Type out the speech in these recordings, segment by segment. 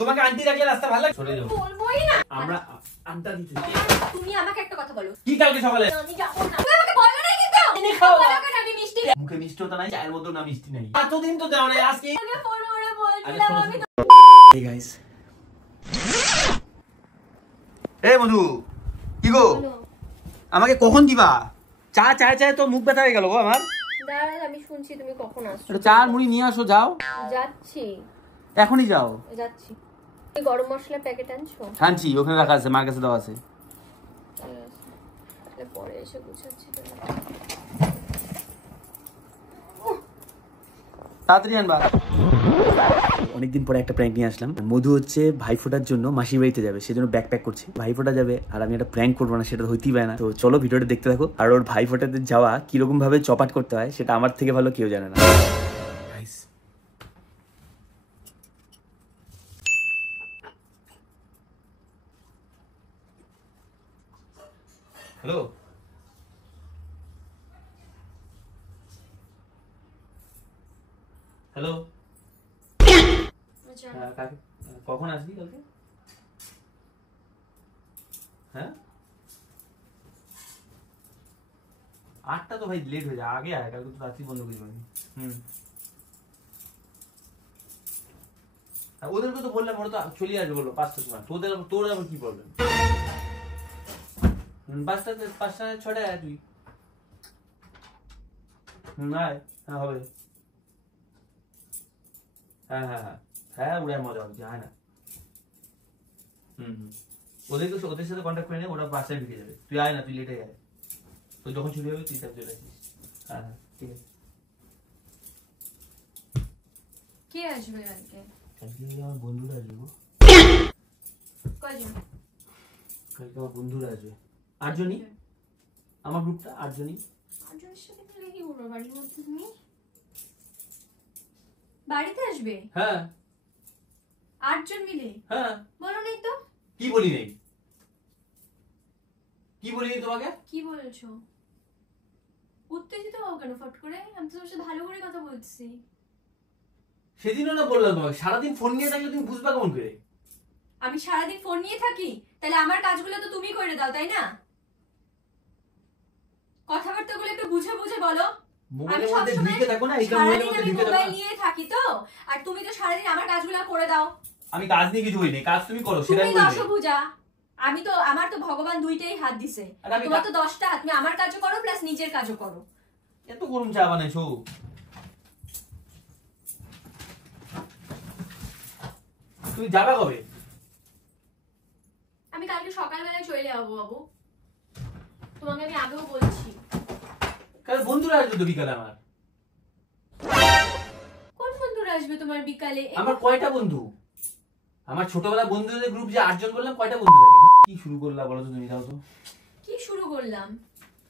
তোমাকে আন্টি রাখলে রাস্তা ভালো লাগে? চলে যাও। বলবোই না। আমরা আন্টা দিতে। তুমি আমাকে একটা কথা বলো। কি কালকে সকালে? আমি যাব না। তুমি আমাকে বলো না কিন্তু। এনে খাও। বলো কেন আমি মিষ্টি? মুখে মিষ্টিটা নাই, চায়ের মধ্যে না মিষ্টি নাই। এতদিন তো দাও না আজকে। আগে ফোন করে বলছিলাম আমি। এই গাইস। এই মধু, কি গো? আমাকে কখন দিবা? চা তো মুখ ব্যথা হয়ে গেল গো আমার। দাঁড়া আমি শুনছি তুমি কখন আসছো। একটু চা আর মুড়ি নিয়ে আসো, যাও। যাচ্ছি। এখনই যাও। যাচ্ছি। তুমি গরম মশলা প্যাকেট আনছো? আনছি, ওখানে রাখা আছে, মার কাছে দেওয়া আছে। পরে এসে গুছাচ্ছি। তাড়াতাড়ি আনবা। অনেকদিন পরে একটা প্র্যাঙ্ক নিয়ে আসলাম। মধু হচ্ছে ভাইফোঁটার জন্য মাসির বাড়িতে যাবে, সেজন্য ব্যাকপ্যাক করছে। ভাইফোঁটা যাবে আর আমি একটা প্র্যাঙ্ক করবো না, সেটা হইতেই পারে না। তো চলো ভিডিওটা দেখতে থাকো। আর ওর ভাইফোঁটাতে যাওয়া কিরকম ভাবে চপাট করতে হয় সেটা আমার থেকে ভালো কেউ জানে না। হ্যালো, হ্যালো, কখন আসবি কালকে? হ্যাঁ 8টা তো ভাই লেট হয়ে যায়, আগে আয়, কালকে তো রাত্রি বন্ধ করি। ওদেরকে তো বললাম, ওরা তো চলে আসবে বললো 5টার সময়। তোর আবার কি প্রবলেম? 5টা 6টায় আয় তুই। আয়। হ্যাঁ হবে। হ্যাঁ ওরা মজা হচ্ছে, আয় না। ওদের সাথে কন্ট্যাক্ট করে নে, ওরা বাসায় ঢুকে যাবে। তুই আয় না, তুই লেটে আয়। তো যখন ছুটি হবে তুই চলে আসিস। হ্যাঁ ঠিক আছে। কে আসবে কালকে? কালকে আমার বন্ধুরা আসবে গো। কয়জন? কালকে আমার বন্ধুরা আসবে 8 জনই। আমার গ্রুপটা 8 জনই। 8 জনের সাথে মিলে কি করবে বাড়ির মধ্যে তুমি? বাড়িতে আসবে? হ্যাঁ 8 জন মিলে? হ্যাঁ। বলো নাই তো। কি বলি নেই? কি বলি নেই তোমাকে? কি বলছো? উত্তেজিত হও কেন ফট করে? আমি তো তোমার সাথে ভালো করে কথা বলছি। সেদিনও না বললাম তোমাকে, সারাদিন ফোন নিয়ে থাকলে তুমি বুঝবা কেমন করে? আমি সারাদিন ফোন নিয়ে থাকি, তাহলে আমার কাজগুলো তো তুমি করে দাও, তাই না? কথাবার্তাগুলো একটু বুঝে বুঝে বলো। মোবাইলের মধ্যে ঢুকে থাকো না, এইটা মোবাইলের মধ্যে ঢুকে থাকো। মোবাইল নিয়ে থাকি তো, আর তুমি তো সারাদিন আমার কাজগুলো করে দাও। আমি কাজ নিয়ে কিছু বলিনি, কাজ তুমি করো, সেটাই তুমি বলি। দশভুজা। আমি তো, আমার তো ভগবান দুইটাই হাত দিছে, তোমার তো 10টা। তুমি আমার কাজও করো প্লাস নিজের কাজও করো। এত গরম চা বানাইছো? তুমি যাবে কবে? আমি কালকে সকালবেলায় চলে যাবো বাবু, তোমাকে আমি আগেও বলছি। কাল বন্ধুরা আসবে তো বিকালে আমার। কোন বন্ধুরা আসবে তোমার বিকালে? আমার কয়টা বন্ধু? আমার ছোটবেলা বন্ধুদের গ্রুপ যে 8 জন বললাম, কয়টা বন্ধু থাকে? কি শুরু করলা বলো তো তুমি, দাও তো। কি শুরু করলাম?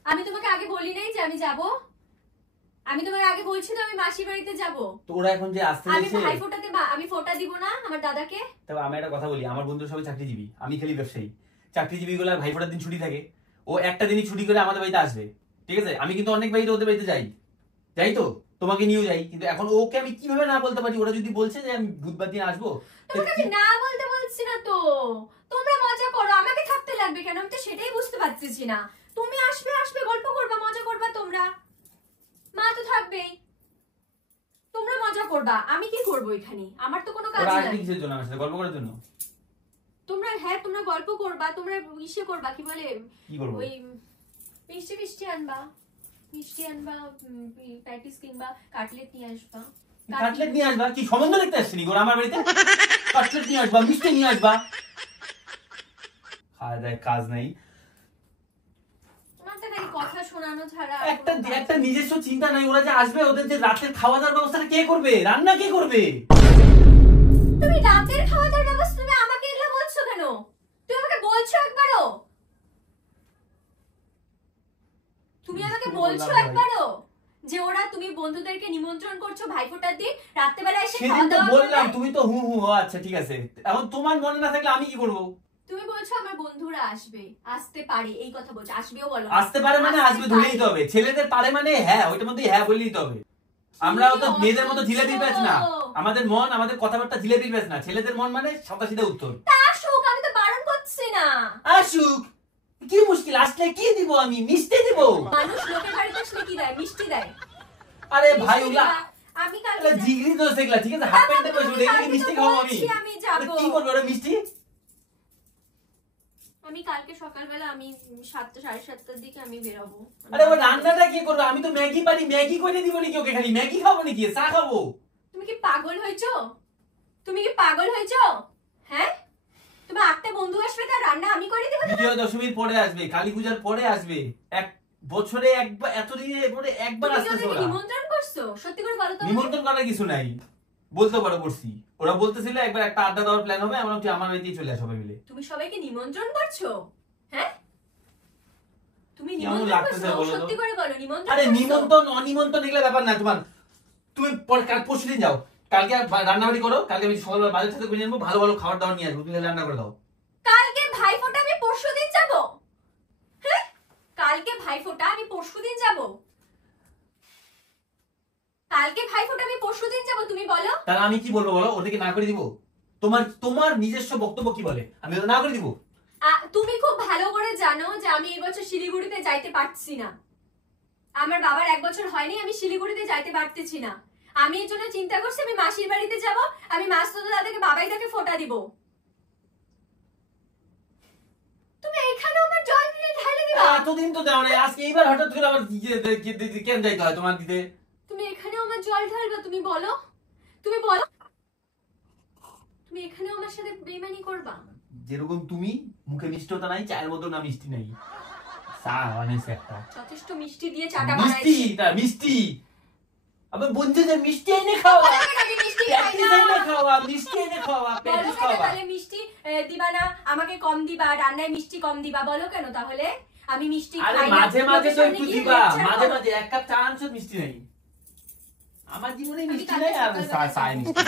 আমি তোমাকে আগে বলি নাই যে আমি যাব? আমি তোমাকে আগে বলছি তো আমি মাসির বাড়িতে যাব। তো ওরা এখন যে আসতে আমি যাচ্ছে, ভাই ফোটাতে আমি ফোটা দিব না আমার দাদাকে? তবে আমি একটা কথা বলি, আমার বন্ধুরা সবাই চাকরিজীবী, আমি খালি ব্যবসায়ী। চাকরিজীবী গুলো ভাই ফোটার দিন ছুটি থাকে, ও একটা দিনই ছুটি করে আমাদের বাড়িতে আসবে, ঠিক আছে? আমি কিন্তু অনেক বাড়িতে ওদের বাড়িতে যাই তো, তোমাকে নিয়েও যাই, কিন্তু এখন ওকে আমি কিভাবে না বলতে পারি? ওরা যদি বলছে যে আমি বুধবার দিন আসবো, তোমাকে আমি না বলতে বলছি না তো। তোমরা মজা করো, আমাকে থাকতে লাগবে কেন? আমি তো সেটাই বুঝতে পারতেছি না। তুমি আসবে গল্প করবা, মজা করবা তোমরা, মা তো থাকবেই, তোমরা মজা করবা। আমি কি করবো এখানে? আমার তো কোনো কাজ নাই। কিসের জন্য আমার সাথে গল্প করার জন্য? তোমরা তোমরা গল্প করবা, তোমরা ইসে করবা, কি বলে, কি করব? ওই মিষ্টি আনবা, প্যাটিস কিংবা কাটলেট নিয়ে আসবা। কাটলেট নিয়ে আসবা? কি সম্বন্ধ দেখতে আসছিনি গো আমার বাড়িতে? কাটলেট নিয়ে আসবা, মিষ্টি নিয়ে আসবা, খাওয়া দাওয়ার কাজ নাই। তোমার তো খালি কথা শোনানো ছাড়া একটা নিজস্ব চিন্তা নাই। ওরা যে আসবে, ওদের যে রাতের খাওয়া দাওয়ার ব্যবস্থাটা কে করবে? রান্না কে করবে? তুমি রাতের খাওয়া দাওয়ার ব্যবস্থা তুমি আমাকে এগুলো বলছো কেন? তুমি আমাকে বলছো একবারও? তুমি আমাকে বলছো একবারও যে ওরা, তুমি বন্ধুদেরকে নিমন্ত্রণ করছো ভাইফোঁটার দিন রাত্রেবেলা এসে খাওয়া দাওয়া বললাম, তুমি তো হু আচ্ছা ঠিক আছে। এখন তোমার মনে না থাকলে আমি কি করব? তুমি বলছো আমার বন্ধুরা আসবে, আসতে পারে, এই কথা বলছো। আসবেও বলো, আসতে পারে মানে আসবে ধরেই দিতে হবে। ছেলেদের পারে মানে হ্যাঁ, ওইটার মধ্যে হ্যাঁ বললেই তো হবে। আমরাও তো মেয়েদের মতো জিলেবির ব্যাচ না, আমাদের মন আমাদের কথাবার্তা জিলেবির ব্যাচ না, ছেলেদের মন মানে সাদা সিধা উত্তর। আসুক, আমি তো বারণ করছি না। আসুক, কি মুশকিল, আসলে কি দিব আমি, মিষ্টি দিব। মানুষ লোকের বাড়িতে আসলে কি দেয়, মিষ্টি দেয়। আরে ভাই ওগুলা আমি কালকে জিগরি দোষ দেখলা, ঠিক আছে, হাফ প্যান্টে বসে দেখি মিষ্টি খাবো আমি, আমি যাব। কি করব ওরা মিষ্টি? আমি কালকে সকালবেলা আমি 7টা 7:30টার দিকে আমি বেরোবো। আরে ও রান্নাটা কি করবে? আমি তো ম্যাগি পারি, ম্যাগি করে দিব নাকি ওকে? খালি ম্যাগি খাবো নাকি, চা খাবো? তুমি কি পাগল হয়েছো? তুমি কি পাগল হয়েছো? হ্যাঁ, তুমি 8টা বন্ধু আসবে তার রান্না আমি করে দেব? বিজয়া দশমীর পরে আসবে, কালী পূজার পরে আসবে, এক বছরে একবার, এতদিনে পরে একবার আসতেছে ওরা। নিমন্ত্রণ করছো? সত্যি করে বলো তো। নিমন্ত্রণ করার কিছু নাই, বলতে পারো করছি। ওরা বলতেছিল একবার একটা আড্ডা দেওয়ার প্ল্যান হবে, আমরা কি আমার বাড়িতেই চলে আসো সবাই মিলে। তুমি সবাইকে নিমন্ত্রণ করছো? হ্যাঁ, তুমি কেমন নিমন্ত্রণ লাগতেছে করছো? বলো তো? সত্যি করে বলো, নিমন্ত্রণ আরে করছো? নিমন্ত্রণ অনিমন্ত্রণ এগুলো ব্যাপার না তোমার। তুমি পরশুদিন যাও, কালকে রান্নাবাড়ি করো, কালকে আমি সকালবেলা বাজার থেকে কিনে আনবো, ভালো ভালো খাবার দাবার নিয়ে আসবো, তুমি রান্না করে দাও। কালকে ভাইফোঁটা আমি পরশুদিন যাব? হ্যাঁ, কালকে ভাইফোঁটা আমি পরশুদিন যাব? কালকে ভাইফোঁটা আমি পরশুদিন যাব, তুমি বলো। তাহলে আমি কি বলবো বলো? ওদেরকে না করে দিব? তোমার তোমার নিজস্ব বক্তব্য কি বলে? আমি ওদের না করে দিব? তুমি খুব ভালো করে জানো যে আমি এবছর শিলিগুড়িতে যাইতে পারছি না। আমার বাবার 1 বছর হয়নি, আমি শিলিগুড়িতে যাইতে পারতেছি না। আমি এর জন্য চিন্তা করছি আমি মাসির বাড়িতে যাব, আমি মাসতুতো দাদাকে বাবাই তাকে ফোঁটা দিব। তুমি এখানে আমার জল দিয়ে ঢেলে দিবা? এতদিন তো দাও না, আজকে এইবার হঠাৎ করে আবার কেন যাইতে হয় তোমার দিতে? তুমি এখানেও আমার জল ঢালবা? তুমি বলো, তুমি বলো, তুমি এখানেও আমার সাথে বেইমানি করবা? যেরকম তুমি মুখে মিষ্টতা নাই, চায়ের মতো না মিষ্টি নাই, চা বানাইছে একটা যথেষ্ট মিষ্টি দিয়ে চাটা মিষ্টি, বানাইছি। না মিষ্টি আবার বন্ধুদের মিষ্টি এনে খাওয়া, আমি মিষ্টি খাই প্যাটিস না। এনে খাওয়া, মিষ্টি এনে খাওয়া, বলো প্যাটিস কেন খাওয়া। তাহলে মিষ্টি দিবা না? আমাকে কম দিবা, রান্নায় মিষ্টি কম দিবা, বলো কেন তাহলে? আমি মিষ্টি আরে খাই না। মাঝে মাঝে তো লোকের একটু সামনে গিয়ে দিবা, lecture মাঝে করো। মাঝে এক কাপ চা আনছো মিষ্টি নাই। আমার জীবনে আমি মিষ্টি কালকে নাই আর সকালবেলা চা মিষ্টি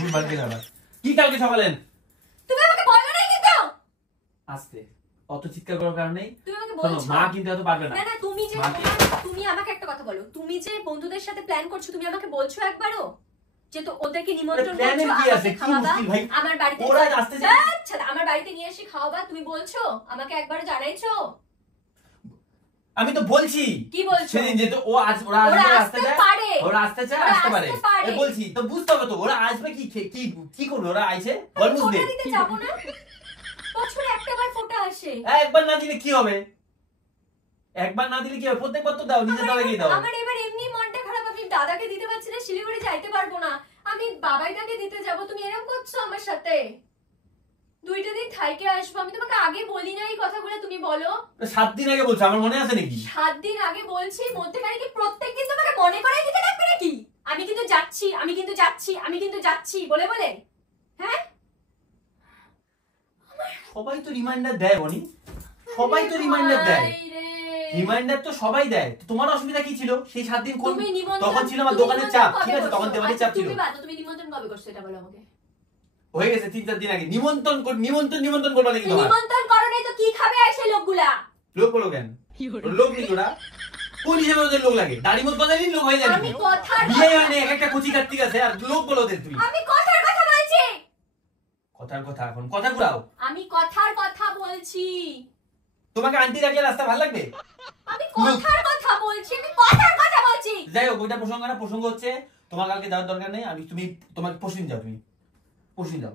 ভুল ভাল করে আবার। কি কালকে সকালে? তুমি আমাকে বলো নাই কিন্তু। আস্তে, অত চিৎকার করার কারণ নেই। তুমি আমাকে শোনো, বলছো মা কিন্তু এত পারবে না। না না, তুমি যে মাকে- তুমি আমাকে একটা কথা বলো, তুমি যে বন্ধুদের সাথে প্ল্যান করছো তুমি আমাকে বলছো একবারও যে তো ওদেরকে নিমন্ত্রণ প্ল্যানের করছো কি আছে? আমাকে কি খাওয়াবা, মুশকিল ভাই? আমার বাড়িতে ওরা আসতে চায়। আচ্ছা আমার বাড়িতে নিয়ে এসে খাওয়াবা, তুমি বলছো আমাকে একবারও জানাইছো? আমি তো বলছি কি বলছো? সেদিন যে তো ও আজ ওরা ওরা আসবে, আসতে আসতে চায়, পারে। ওরা আসতে চায়, ওরা আসতে পারে, আসতে পারে। এ বলছি তো বুঝতে হবে তো ওরা আসবে কি কি কি করবে? ওরা আইছে বল আমি বুঝবে। ফোঁটা দিতে যাবো না? বছরে একটাবার ফোঁটা আসে। একবার না দিলে কি হবে? একবার না দিলে কি হবে? প্রত্যেকবার তো দাও, নিজে দাদাকে দাও। আমার এবার এমনি মনটা খারাপ, আমি দাদাকে দিতে পারছি না, শিলিগুড়ি যাইতে পারবো না, আমি বাবাইটাকে দিতে যাব। তুমি এরকম করছো আমার সাথে? 2টা দিন থাইকে আসবো, আমি তোমাকে আগে বলি না এই কথাগুলো, তুমি বলো। 7 দিন আগে বলছো, আমার মনে আছে নাকি? 7 দিন আগে বলছি, মধ্যেখানে কি প্রত্যেকদিন তোমাকে মনে করাই দিতে লাগবে নাকি? আমি কিন্তু যাচ্ছি, আমি কিন্তু যাচ্ছি, আমি কিন্তু যাচ্ছি বলে বলে, হ্যাঁ? সবাই তো রিমাইন্ডার দেয় বনি, সবাই তো রিমাইন্ডার দেয়, রিমাইন্ডার তো সবাই দেয়। তো তোমার অসুবিধা কি ছিল? সেই 7 দিন কোন তখন ছিল আমার দোকানের চাপ, ঠিক আছে, তখন দেওয়ালের চাপ ছিল। তুমি বাদ, তুমি নিমন্ত্রণ কবে করছো এটা বলো আমাকে। হয়ে গেছে 3-4 দিন আগে। নিমন্ত্রণ নিমন্ত্রণ করবা নাকি তোমার? নিমন্ত্রণ করো নাই তো কি খাবে এসে লোকগুলা? লোক বলো কেন? লোক নেই ওরা, কোন হিসেবে ওদের লোক লাগে? দাড়ি মত বানালি লোক হয়ে যাবে। আমি কথার বিয়ে হয় না, এক একটা কুচি কাটতে গেছে আর লোক বলো ওদের তুই। আমি কথার কথা বলছি। কথার কথা এখন কথা ঘুরাও। আমি কথার কথা বলছি। তোমাকে আন্টি রাখলে রাস্তা ভালো লাগবে? আমি কথার কথা বলছি, আমি কথার কথা বলছি। যাই হোক, ওইটা প্রসঙ্গ না, প্রসঙ্গ হচ্ছে তোমার কালকে যাওয়ার দরকার নেই। আমি তুমি তোমাকে পরশুদিন যাও, তুমি পরশুদিন যাও।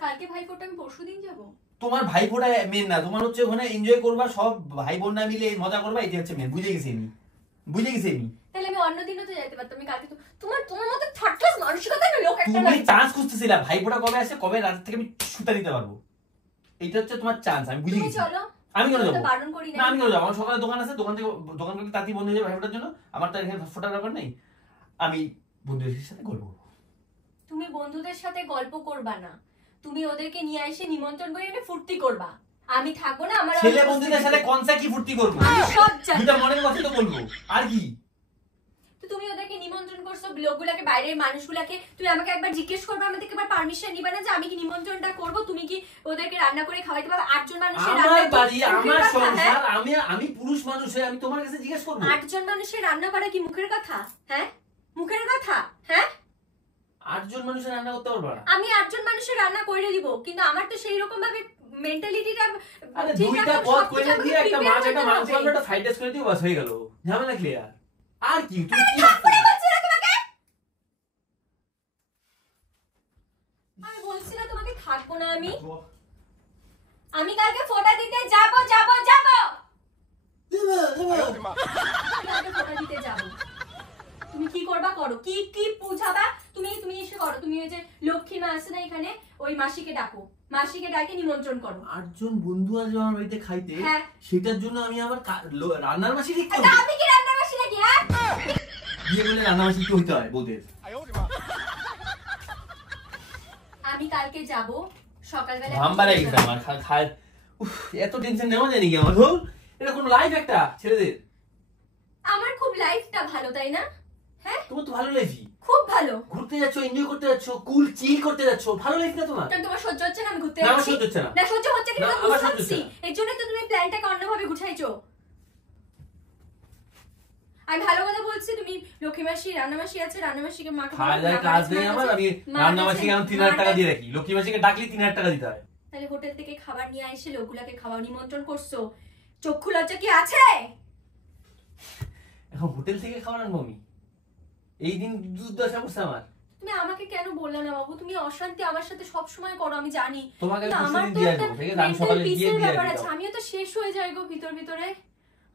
কালকে ভাইফোঁটা আমি পরশুদিন যাব। তোমার ভাই ফোটা মেন না, তোমার হচ্ছে ওখানে এনজয় করবা, সব ভাই বোনরা মিলে মজা করবা, এটা হচ্ছে মেন। বুঝে গেছি আমি, বুঝে গেছি আমি। তাহলে আমি অন্য দিনও তো যেতে পারতাম। আমি কালকে তো তোমার মতো থার্ড ক্লাস মানসিকতা না লোক একটা তুমি চান্স খুঁজতেছিলা ভাই ফোটা কবে আসে, কবে রাত থেকে আমি সুতা দিতে পারবো, এইটা হচ্ছে তোমার চান্স। আমি বুঝে তুমি গেছি। চলো, আমি কেন যাবো? বারণ করি না না। আমি কেন যাবো? আমার সকালে দোকান আছে, দোকান থেকে তাড়াতাড়ি বন্ধ হয়ে যাবে ভাই ফোটার জন্য। আমার তো এখানে ফোটার ব্যাপার নেই, আমি বন্ধুদের সাথে গল্প করবো। তুমি বন্ধুদের সাথে গল্প করবা না, তুমি ওদেরকে নিয়ে এসে নিমন্ত্রণ করে এনে ফুর্তি করবা। আমি থাকবো না। আমার ছেলে বন্ধুদের সাথে কনসা কি ফুর্তি করবো? আমি সব জানি। দুটা মনের কথা তো বলবো, আর কি? তো তুমি ওদেরকে নিমন্ত্রণ করছো, লোকগুলাকে, বাইরের মানুষগুলাকে, তুমি আমাকে একবার জিজ্ঞেস করবে, আমাদের একবার পারমিশন নিবা না যে আমি কি নিমন্ত্রণটা করব? তুমি কি ওদেরকে রান্না করে খাওয়াইতে পারবে? 8 জন মানুষের আমার রান্না বাড়ি, কি মুখের আমার কথা, হ্যাঁ? সংসার, আমি পুরুষ মানুষ হয়ে আমি তোমার কাছে জিজ্ঞেস করবো? 8 জন মানুষের রান্না করা কি মুখের কথা? হ্যাঁ, মুখের কথা? হ্যাঁ, 8 জন মানুষের রান্না করতে পারবা না? আমি 8 জন মানুষের রান্না করে দিব, কিন্তু আমার তো সেই রকম ভাবে মেন্টালিটিটা আরে দুইটা পদ কইলে দিয়ে একটা মাছ একটা মাংস আলু একটা ফ্রাইড রাইস করে দিও, বাস হয়ে গেল, ঝামেলা ক্লিয়ার। আর কি তুমি কি আমি বলছি না তোমাকে থাকবো না আমি। আমি কালকে ফোটা দিতে যাব যাব যাব, কালকে ফোটা দিতে যাব। তুমি কি করবা করো, কি কি বুঝাবা তুমি, তুমি এসে করো। তুমি ওই যে লক্ষ্মী মা আছে না এখানে, ওই মাসিকে ডাকো, মাসিকে ডাকে নিমন্ত্রণ করো। 8 জন বন্ধু আসবে আমার বাড়িতে খাইতে, হ্যাঁ। সেটার জন্য আমি আবার রান্নার মাসি ঠিক করব? আমি কি রান্না মাসি নাকি? হ্যাঁ, বিয়ে বলে রান্না মাসি কি হইতে হয় বউদের? আমি কালকে যাব সকালবেলা। ভামবারে গেছে আমার খায়। এত টেনশন নেওয়া যায় নাকি আমার? ধর, এটা কোন লাইফ একটা ছেলেদের? আমার খুব লাইফটা ভালো, তাই না? হ্যাঁ, তোমার তো ভালো লাইফই, খুব ভালো। ঘুরতে যাচ্ছ, এনজয় করতে যাচ্ছ, কুল চিল করতে যাচ্ছ, ভালো লাইফ না তোমার? কারণ তোমার সহ্য হচ্ছে না আমি ঘুরতে না, আমার যাচ্ছি? সহ্য হচ্ছে না। না সহ্য হচ্ছে না, কিন্তু আমার সহ্য বুঝছি, হচ্ছে না। এর জন্য তো তুমি প্ল্যানটাকে অন্যভাবে গুছাইছো। আমি ভালো কথা বলছি, তুমি লক্ষ্মী মাসি রান্না মাসি আছে, রান্না মাসিকে মাকে খাওয়া দাওয়ার কাজ নেই আমার, আমি রান্না মাসিকে আমি 3000 টাকা দিয়ে রাখি, লক্ষ্মী মাসিকে ডাকলে 3000 টাকা দিতে হয়। তাহলে হোটেল থেকে খাবার নিয়ে এসে লোকগুলাকে খাওয়া নিমন্ত্রণ করছো, চক্ষু লজ্জা কি আছে? এখন হোটেল থেকে খাবার আনবো আমি? এই দিন দুর্দশা করছে আমার। তুমি আমাকে কেন বললে না বাবু? তুমি অশান্তি আমার সাথে সব সময় করো, আমি জানি। তোমাকে কিন্তু আমি আমার প্রতিদিন তো দিয়ে একটা আসবো, ঠিক আছে? আমি mental সকালে peace গিয়ে এর দিয়ে ব্যাপার আসবো। আছে, আমিও তো শেষ হয়ে যাই গো ভিতর ভিতরে।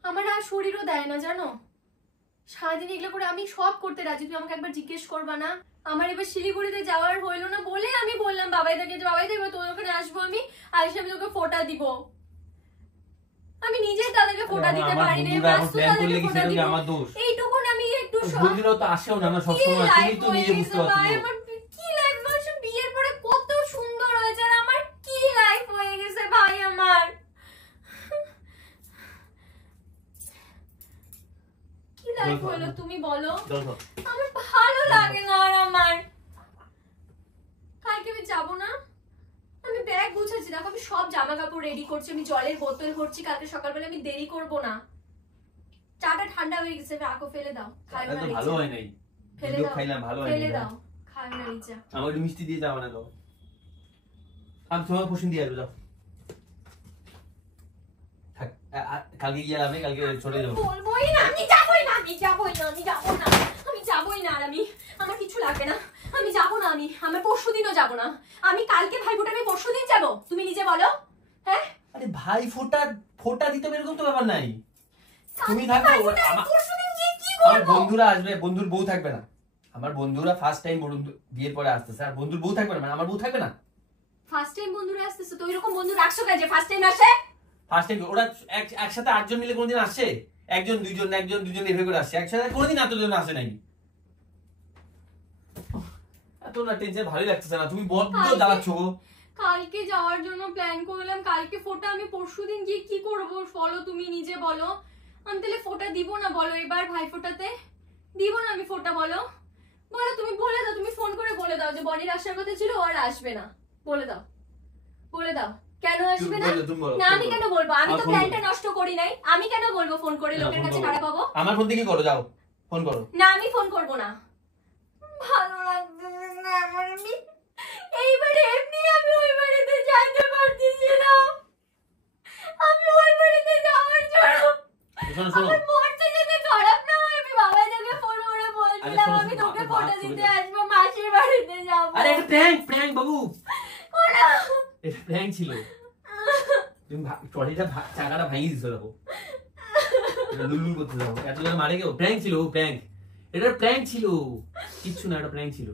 আমার আর শরীরও দেয় না জানো, সারাদিন এগুলো করে আমি সব করতে রাজি। তুমি আমাকে একবার জিজ্ঞেস করবা না? আমার এবার শিলিগুড়িতে যাওয়ার হইলো না বলে আমি বললাম বাবাইদাকে যে বাবাইদা এবার তোর ওখানে আসবো আমি, আইসে আমি তোকে ফোঁটা দিব। আমি নিজেই তাদেরকে ফোঁটা দিতে পারি না, বাস্তু তাদেরকে ফোঁটা দিব। আমার দোষ। এইটুকুন আমি একটু বন্ধুরাও তো আসেও না, আমরা সবসময়, তুমি তো নিজে বুঝতে পারছো। কি লাইফ মাসে বিয়ের পরে কত সুন্দর হয়েছে, আর আমার কি লাইফ হয়ে গেছে ভাই আমার। কি লাইফ হলো তুমি বলো? আমার ভালো লাগে না আর আমার। কালকে আমি যাবো না, আমি ব্যাগ গুছাচ্ছি, দেখো আমি সব জামা কাপড় রেডি করছি, আমি জলের বোতল ভরছি, কালকে সকালবেলা আমি দেরি করব না। চাটা ঠান্ডা হয়ে গেছে, রাখো, ফেলে দাও, খাইও না। ভালো হয় নাই, ফেলে দাও, খাইলাম, ভালো হয় ফেলে নাই। দাও, খাইও না রিচা। আমার একটু মিষ্টি দিয়ে যাও না গো, আমি তোমার পছন্দ দিয়ে আসবো, যাও। কালকে গিয়ে আমি কালকে চলে যাবো। বলবোই না, আমি যাবোই না, আমি যাবোই না, আমি যাবো না, আমি যাবোই না। আর আমি, আমার কিছু লাগবে না, আমি যাবো না। আমি পরশুদিনও যাবো না। আমি কালকে ভাইফোঁটা, আমি পরশুদিন যাবো, তুমি নিজে বলো। হ্যাঁ, আরে ভাই ফোঁটা দিতে হবে এরকম তো ব্যাপার নাই, তুমি থাকো। পরশুদিন গিয়ে কি আমার করবো? বন্ধুরা আসবে, বন্ধুর বউ থাকবে না। আমার বন্ধুরা ফার্স্ট টাইম বিয়ের পরে আসতেছে, আর বন্ধুর বউ থাকবে না, মানে আমার বউ থাকবে না। ফার্স্ট টাইম বন্ধুরা আসতেছে তো এরকম বন্ধু রাখছো কেন যে ফার্স্ট টাইম আসে? ফার্স্ট টাইম ওরা একসাথে 8 জন মিলে কোনোদিন আসছে? একজন দুইজন এভাবে করে আসছে, একসাথে কোনোদিন এতজন আসে নাই। এত না টেনশন ভালোই লাগতেছে না, তুমি বড্ড জ্বালাচ্ছ গো। কালকে যাওয়ার জন্য প্ল্যান করলাম, কালকে ফোঁটা, আমি পরশুদিন গিয়ে কি করবো বলো, তুমি নিজে বলো। আমি তাহলে ফোঁটা দিব না বলো, এবার ভাই ফোঁটাতে দিব না আমি ফোঁটা, বলো বলো, তুমি বলে দাও, তুমি ফোন করে বলে দাও যে বনির আসার কথা ছিল, ও আর আসবে না, বলে দাও, বলে দাও কেন আসবে না। না আমি কেন বলবো, আমি তো প্ল্যানটা নষ্ট করি নাই, আমি কেন বলবো ফোন করে, লোকের কাছে টাকা পাবো। আমার ফোন থেকে করো, যাও ফোন করো। না আমি ফোন করবো না, ভালো লাগছে না আমার। আমি এইবারে এমনি আমি ওই বাড়িতে যাইতে পারতেছি না, আমি ওই বাড়িতে যাওয়ার জন্য আমার মনটা যদি খারাপ না হয়, আমি বাবাইদাকে ফোন করে বলছিলাম আমি তোকে ফোঁটা দিতে আসবো, মাসির বাড়িতে যাবো। আরে এটা প্র্যাঙ্ক বাবু, এটা প্র্যাঙ্ক ছিল। তুমি ট্রলিটা চাকাটা ভাঙিয়ে দিছো, দেখো এটা লুলুল করতে যাও, এত জন মারে কেউ? প্র্যাঙ্ক ছিল, প্র্যাঙ্ক, এটা প্র্যাঙ্ক ছিল, কিচ্ছু না, এটা প্র্যাঙ্ক ছিল।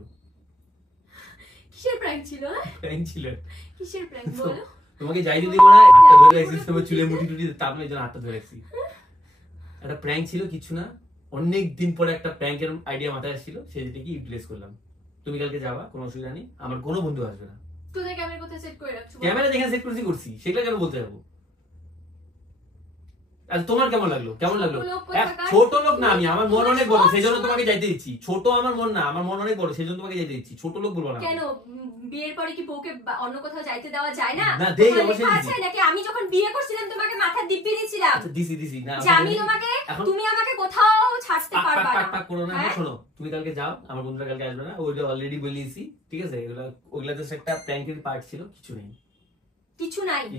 কিসের প্র্যাঙ্ক ছিল? প্র্যাঙ্ক ছিল। কিসের প্র্যাঙ্ক বলো? তোমাকে যাইতে দিব না, হাতটা ধরে রাখছি, তোমার চুলে মুঠি টুটি তাপ নেই, হাতটা ধরে রাখছি। এটা প্র্যাঙ্ক ছিল, কিচ্ছু না। অনেক দিন পরে একটা প্র্যাঙ্কের আইডিয়া মাথায় আসছিল, সেটাকে ইউটিলাইজ করলাম। তুমি কালকে যাবা, কোনো অসুবিধা নেই, আমার কোনো বন্ধু আসবে না। তোদের ক্যামেরা কোথায় সেট করে রাখছো? ক্যামেরা যেখানে সেট করছি সেটা কেন বলতে যাবো? আচ্ছা তোমার কেমন লাগলো? ছোট ছোট লোক কোথাকার? লোক না আমি, আমার মন অনেক বড়, সব সেই জন্য সময়- তোমাকে যাইতে দিচ্ছি। ছোট আমার মন না, আমার মন অনেক বড়, সেই জন্য তোমাকে যাইতে দিচ্ছি। ছোট লোক বলবো না। কেন বিয়ের পরে কি বউকে অন্য কোথাও যাইতে দেওয়া যায় না? না, দেই, তোমার অবশ্যই লেখা দিছি। আছে নাকি? আমি যখন বিয়ে করছিলাম তোমাকে মাথা দিব্যি দিয়েছিলাম আচ্ছা দিছি না, যে আমি তোমাকে, এখন তুমি আমাকে কোথাও ছাড়তে পাক পারবা পাক না। পাক পাক করো না। হ্যাঁ? শোনো, তুমি কালকে যাও, আমার বন্ধুরা কালকে আসবে না, ওইটা অলরেডি বলেছি, ঠিক আছে? ওগুলা জাস্ট একটা প্র্যাঙ্কের পার্ট ছিল, কিছু নেই। কিছু নাই।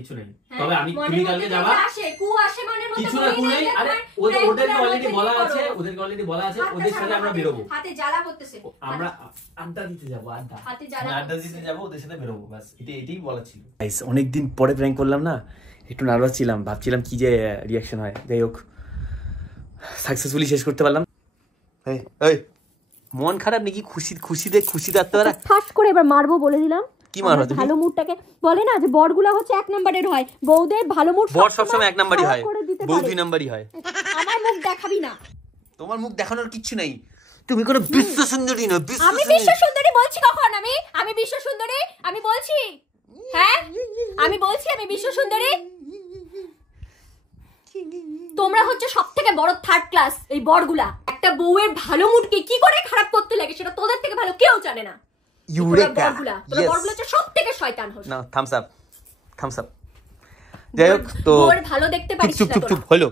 তবে আমি, মনের তুমি মধ্যে কালকে যেটা যাবা, আসে, কু আসে মনের মধ্যে, কিছু না, বলেই কু নাই নাই। যে আরে তোমার ওদেরকে প্রেম অলরেডি করতে বলা করো। আছে, হাতটা ওদের সাথে ছাড়ো, আমরা হাতে- বেরোবো। হাতে জ্বালা করতেছে। আমরা আড্ডা দিতে যাবো, হাতে জ্বালা আড্ডা দিতে করতেছে। যাবো, ওদের সাথে বেরোবো, বাস এটাই বলা ছিল। গাইস অনেকদিন পরে প্র্যাঙ্ক করলাম না, একটু নার্ভাস ছিলাম, ভাবছিলাম কি যে রিয়াকশন হয়। যাই হোক সাকসেসফুলি শেষ করতে পারলাম। এই এই মন খারাপ নাকি? খুশি থাকতে পারা। ফাস্ট করে এবার মারবো বলে দিলাম। কি মারবা তুমি? ভালো মুডটাকে বলে না যে বরগুলা হচ্ছে 1 নম্বরের হয়, বউদের ভালো মুড বর সবসময় 1 নাম্বারই হয়, বউ 2 নাম্বারই হয়। আমার মুখ দেখাবি না। তোমার মুখ দেখানোর কিচ্ছু নাই, তুমি কোনো বিশ্ব সুন্দরী না। আমি বিশ্ব সুন্দরী বলছি কখন? আমি বিশ্ব সুন্দরী আমি বলছি? হ্যাঁ আমি বলছি আমি বিশ্ব সুন্দরী? তোমরা হচ্ছে সবথেকে বড় থার্ড ক্লাস এই বরগুলা। একটা বউয়ের ভালো মুডকে কি করে খারাপ করতে লাগে সেটা তোদের থেকে ভালো কেউ জানে না। ইউরেকা, বরগুলা হচ্ছে সবথেকে শয়তান হোস। না থামস আপ। যাই হোক তো বউয়ের ভালো দেখতে পারিস না চুপ তোরা। হলো।